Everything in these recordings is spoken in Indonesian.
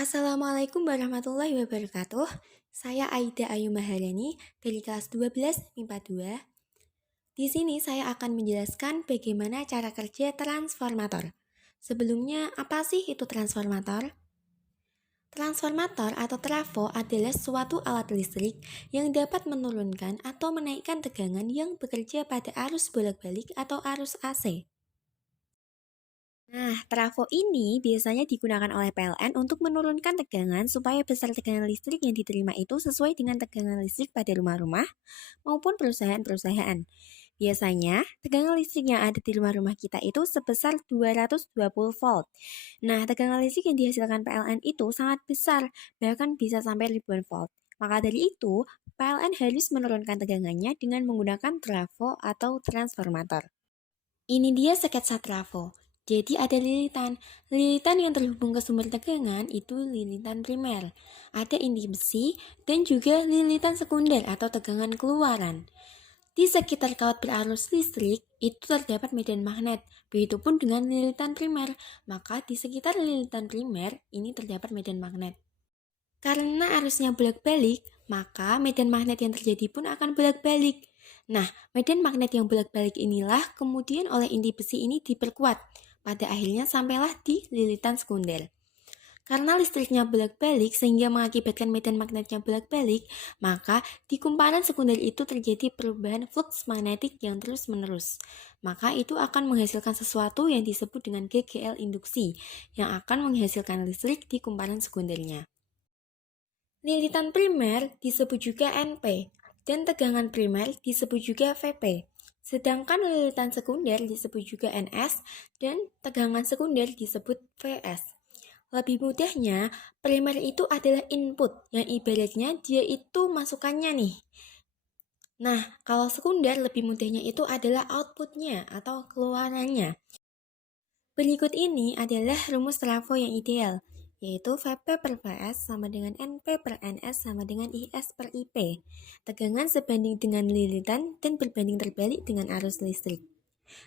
Assalamualaikum warahmatullahi wabarakatuh. Saya Aida Ayu Maharani dari kelas 12 MIPA 2. Di sini saya akan menjelaskan bagaimana cara kerja transformator. Sebelumnya, apa sih itu transformator? Transformator atau trafo adalah suatu alat listrik yang dapat menurunkan atau menaikkan tegangan yang bekerja pada arus bolak-balik atau arus AC. Nah, trafo ini biasanya digunakan oleh PLN untuk menurunkan tegangan supaya besar tegangan listrik yang diterima itu sesuai dengan tegangan listrik pada rumah-rumah maupun perusahaan-perusahaan. Biasanya, tegangan listrik yang ada di rumah-rumah kita itu sebesar 220 volt. Nah, tegangan listrik yang dihasilkan PLN itu sangat besar, bahkan bisa sampai ribuan volt. Maka dari itu, PLN harus menurunkan tegangannya dengan menggunakan trafo atau transformator. Ini dia sketsa trafo. Jadi ada lilitan. Lilitan yang terhubung ke sumber tegangan itu lilitan primer. Ada inti besi dan juga lilitan sekunder atau tegangan keluaran. Di sekitar kawat berarus listrik itu terdapat medan magnet. Begitupun dengan lilitan primer. Maka di sekitar lilitan primer ini terdapat medan magnet. Karena arusnya bolak-balik, maka medan magnet yang terjadi pun akan bolak-balik. Nah, medan magnet yang bolak-balik inilah kemudian oleh inti besi ini diperkuat. Pada akhirnya sampailah di lilitan sekunder. Karena listriknya bolak-balik sehingga mengakibatkan medan magnetnya bolak-balik, maka di kumparan sekunder itu terjadi perubahan flux magnetik yang terus-menerus. Maka itu akan menghasilkan sesuatu yang disebut dengan GGL induksi, yang akan menghasilkan listrik di kumparan sekundernya. Lilitan primer disebut juga NP, dan tegangan primer disebut juga VP. Sedangkan lilitan sekunder disebut juga NS, dan tegangan sekunder disebut VS. Lebih mudahnya, primer itu adalah input, yang ibaratnya dia itu masukannya nih. Nah, kalau sekunder lebih mudahnya itu adalah outputnya atau keluarannya. Berikut ini adalah rumus trafo yang ideal, yaitu Vp per Vs sama dengan Np per Ns sama dengan Is per Ip. Tegangan sebanding dengan lilitan dan berbanding terbalik dengan arus listrik.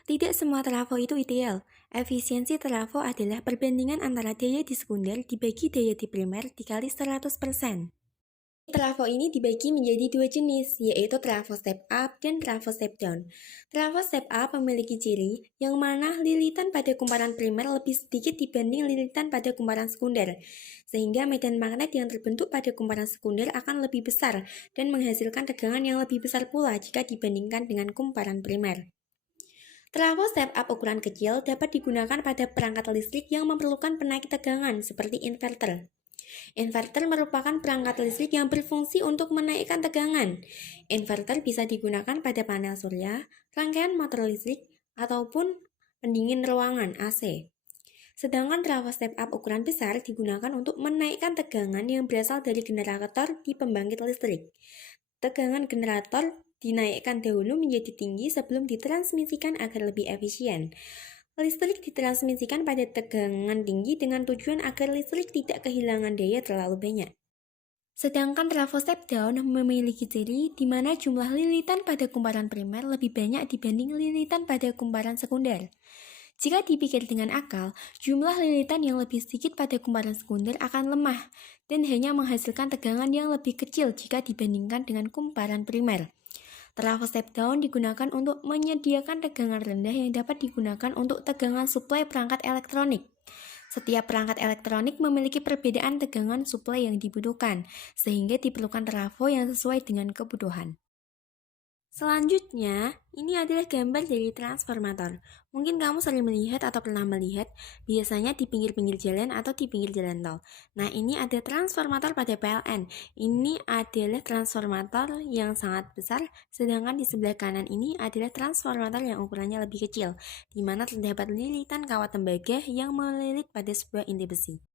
Tidak semua trafo itu ideal. Efisiensi trafo adalah perbandingan antara daya di sekunder dibagi daya di primer dikali 100%. Trafo ini dibagi menjadi dua jenis, yaitu trafo step up dan trafo step down. Trafo step up memiliki ciri yang mana lilitan pada kumparan primer lebih sedikit dibanding lilitan pada kumparan sekunder, sehingga medan magnet yang terbentuk pada kumparan sekunder akan lebih besar dan menghasilkan tegangan yang lebih besar pula jika dibandingkan dengan kumparan primer. Trafo step up ukuran kecil dapat digunakan pada perangkat listrik yang memerlukan penaik tegangan seperti inverter. Inverter merupakan perangkat listrik yang berfungsi untuk menaikkan tegangan. Inverter bisa digunakan pada panel surya, rangkaian motor listrik, ataupun pendingin ruangan AC. Sedangkan trafo step up ukuran besar digunakan untuk menaikkan tegangan yang berasal dari generator di pembangkit listrik. Tegangan generator dinaikkan dahulu menjadi tinggi sebelum ditransmisikan agar lebih efisien. Listrik ditransmisikan pada tegangan tinggi dengan tujuan agar listrik tidak kehilangan daya terlalu banyak. Sedangkan trafo step down memiliki ciri di mana jumlah lilitan pada kumparan primer lebih banyak dibanding lilitan pada kumparan sekunder. Jika dipikir dengan akal, jumlah lilitan yang lebih sedikit pada kumparan sekunder akan lemah dan hanya menghasilkan tegangan yang lebih kecil jika dibandingkan dengan kumparan primer. Trafo step down digunakan untuk menyediakan tegangan rendah yang dapat digunakan untuk tegangan suplai perangkat elektronik. Setiap perangkat elektronik memiliki perbedaan tegangan suplai yang dibutuhkan, sehingga diperlukan trafo yang sesuai dengan kebutuhan. Selanjutnya, ini adalah gambar dari transformator. Mungkin kamu sering melihat atau pernah melihat, biasanya di pinggir-pinggir jalan atau di pinggir jalan tol. Nah, ini ada transformator pada PLN. Ini adalah transformator yang sangat besar, sedangkan di sebelah kanan ini adalah transformator yang ukurannya lebih kecil, di mana terdapat lilitan kawat tembaga yang melilit pada sebuah inti besi.